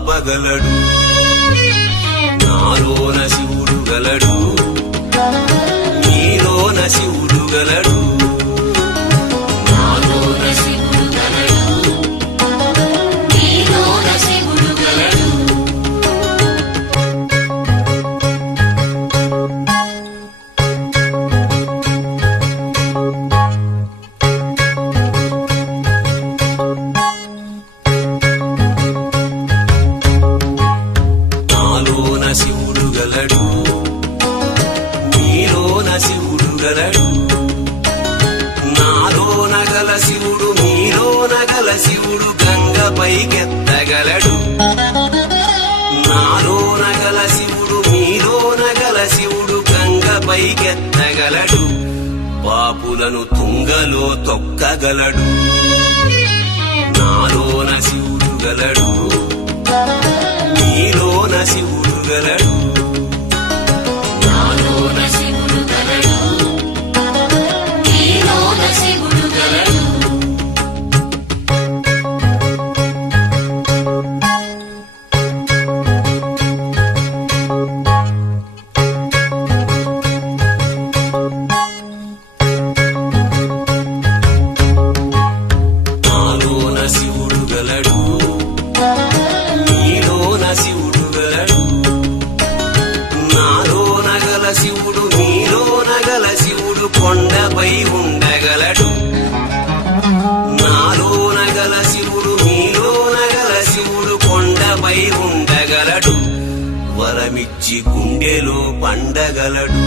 ఆపగలడు. నాలోన శివుడు గలడు, నీలోన శివుడు గలడు. నాలోన శివుడు గలడు, నీలోన శివుడు గలడు. నాలోన శివుడు గలడు, నీలోన శివుడు గలడు. నాలోన గల శివుడు మీలోన గల శివుడు గంగపైకెత్తగలడు. నాలోన గల శివుడు మీలోన గల శివుడు గంగపైకెత్తగలడు. పాపులను తుంగలో తొక్కగలడు. నాలోన శివుడు గలడు, నీలోన శివుడు గలడు. నాలోన శివుడు గలడు, నీలోన శివుడు గలడు. నాలోన శివుడు గలడు, నీలోన శివుడు గలడు. నాలోన గల శివుడు మీలోన గల శివుడు కొండపై ఉండగలడు. నాలోన గల శివుడు మీలోన గల శివుడు కొండపై ఉండగలడు. వరమిచ్చి గుండెలో పండగలడు.